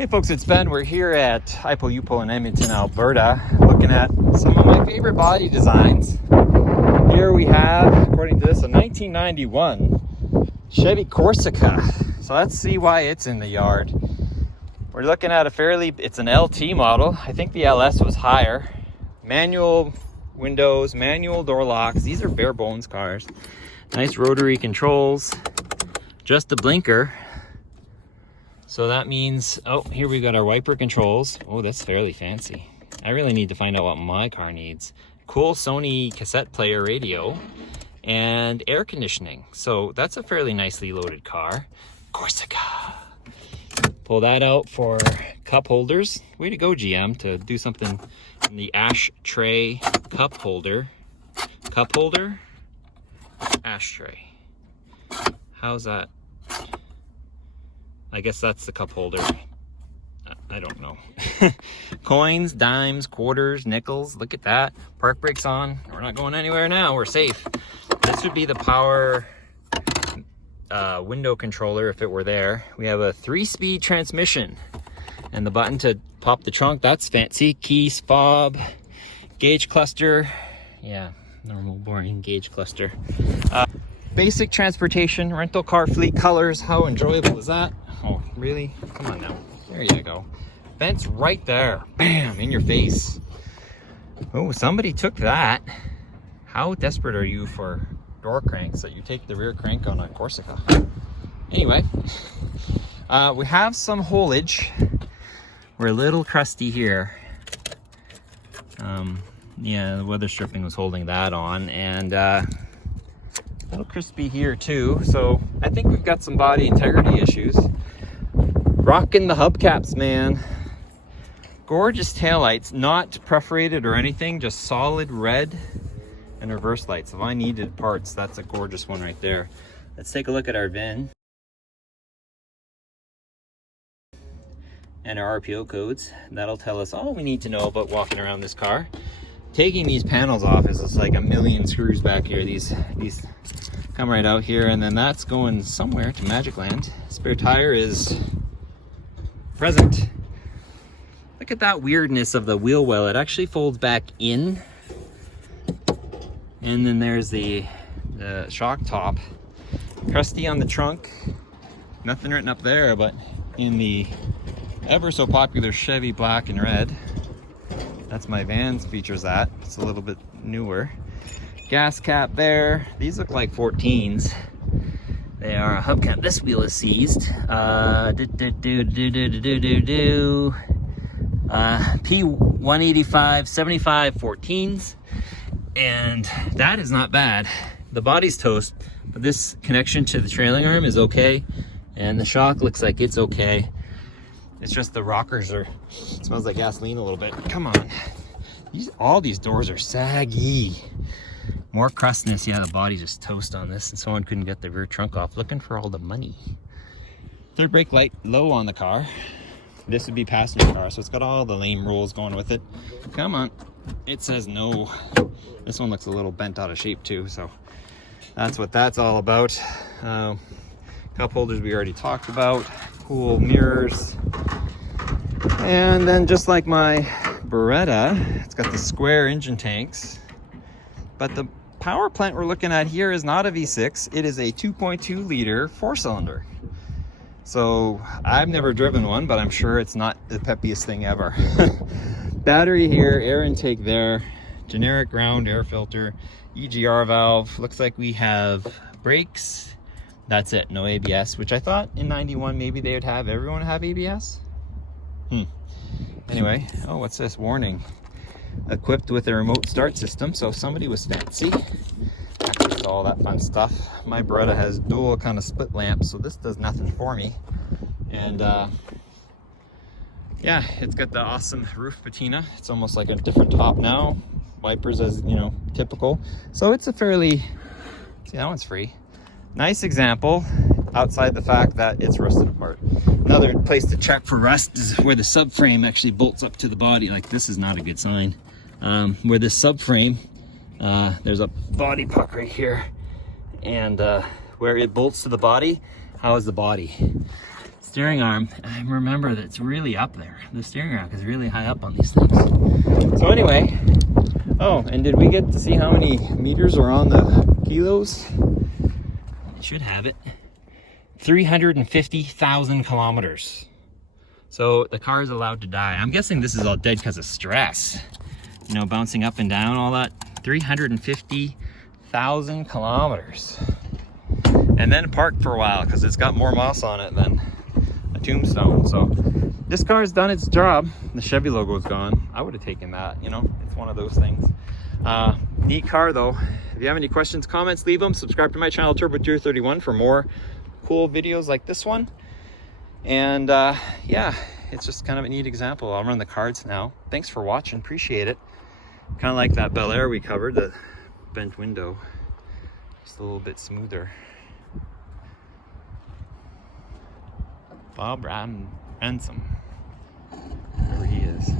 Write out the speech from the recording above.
Hey folks, it's Ben. We're here at iPull-uPull in Edmonton, Alberta, looking at some of my favorite body designs. Here we have, according to this, a 1991 Chevy Corsica. So let's see why it's in the yard. We're looking at it's an LT model. I think the LS was higher. Manual windows, manual door locks. These are bare bones cars. Nice rotary controls. Just a blinker. So that means, oh, here we got our wiper controls. Oh, that's fairly fancy. I really need to find out what my car needs. Cool Sony cassette player radio and air conditioning. So that's a fairly nicely loaded car. Corsica. Pull that out for cup holders. Way to go, GM, to do something in the ashtray cup holder. Cup holder, ashtray. How's that? I guess that's the cup holder. I don't know. Coins, dimes, quarters, nickels. Look at that. Park brakes on. We're not going anywhere now. We're safe. This would be the power window controller if it were there. We have a 3-speed transmission. And the button to pop the trunk. That's fancy. Keys, fob, gauge cluster. Yeah, normal, boring gauge cluster. Basic transportation, rental car fleet colors. How enjoyable is that? Oh, really? Come on now. There you go. Vents right there. Bam, in your face. Oh, somebody took that. How desperate are you for door cranks that you take the rear crank on a Corsica? Anyway, we have some haulage. We're a little crusty here. Yeah, the weather stripping was holding that on, and a little crispy here too. So I think we've got some body integrity issues. Rocking the hubcaps, man. Gorgeous taillights, not perforated or anything, just solid red and reverse lights. If I needed parts, that's a gorgeous one right there. Let's take a look at our VIN and our RPO codes. That'll tell us all we need to know about walking around this car. Taking these panels off is just like a million screws back here. These come right out here, and then that's going somewhere to Magic Land. Spare tire is present. Look at that weirdness of the wheel well. It actually folds back in, and then there's the shock top. Crusty on the trunk. Nothing written up there, but in the ever so popular Chevy black and red. That's my van's features that. It's a little bit newer. Gas cap there. These look like 14s. They are a hubcap. This wheel is seized. P185 75 14s. And that is not bad. The body's toast, but this connection to the trailing arm is okay. And the shock looks like it's okay. It's just the rockers it smells like gasoline a little bit. Come on. All these doors are saggy. More crustness. Yeah, the body's just toast on this, and someone couldn't get the rear trunk off. Looking for all the money. Third brake light low on the car. This would be passenger car, so it's got all the lame rules going with it. Come on. It says no. This one looks a little bent out of shape too, so that's what that's all about. Cup holders we already talked about. Cool mirrors. And then just like my Beretta, it's got the square engine tanks. But the power plant we're looking at here is not a V6. It is a 2.2 liter 4-cylinder. So I've never driven one, but I'm sure it's not the peppiest thing ever. Battery here, air intake there, generic round air filter, EGR valve. Looks like we have brakes. That's it, no ABS, which I thought in 91 maybe they would have everyone have ABS. Anyway, oh, what's this? Warning. Equipped with a remote start system, so somebody was fancy. All that fun stuff. My Beretta has dual kind of split lamps, so this does nothing for me. And yeah, it's got the awesome roof patina. It's almost like a different top now. Wipers as, you know, typical. So it's a fairly, see, that one's free. Nice example, outside the fact that it's rusted apart. Another place to check for rust is where the subframe actually bolts up to the body. Like, this is not a good sign. Where this subframe, there's a body puck right here, and where it bolts to the body, how is the body? steering arm. I remember that it's really up there. The steering rack is really high up on these things. So anyway, oh, and did we get to see how many meters are on the kilos? It should have it. 350,000 kilometers. So the car is allowed to die. I'm guessing this is all dead because of stress. You know, bouncing up and down, all that. 350,000 kilometers. And then parked for a while because it's got more moss on it than a tombstone. So this car's done its job. The Chevy logo is gone. I would have taken that, you know, it's one of those things. Neat car though. If you have any questions, comments, leave them. Subscribe to my channel, Turbo231, for more cool videos like this one. And yeah, it's just kind of a neat example. I'll run the cards now. Thanks for watching, appreciate it. Kind of like that Bel Air we covered, the bent window, just a little bit smoother. Bob Ransom, wherever he is.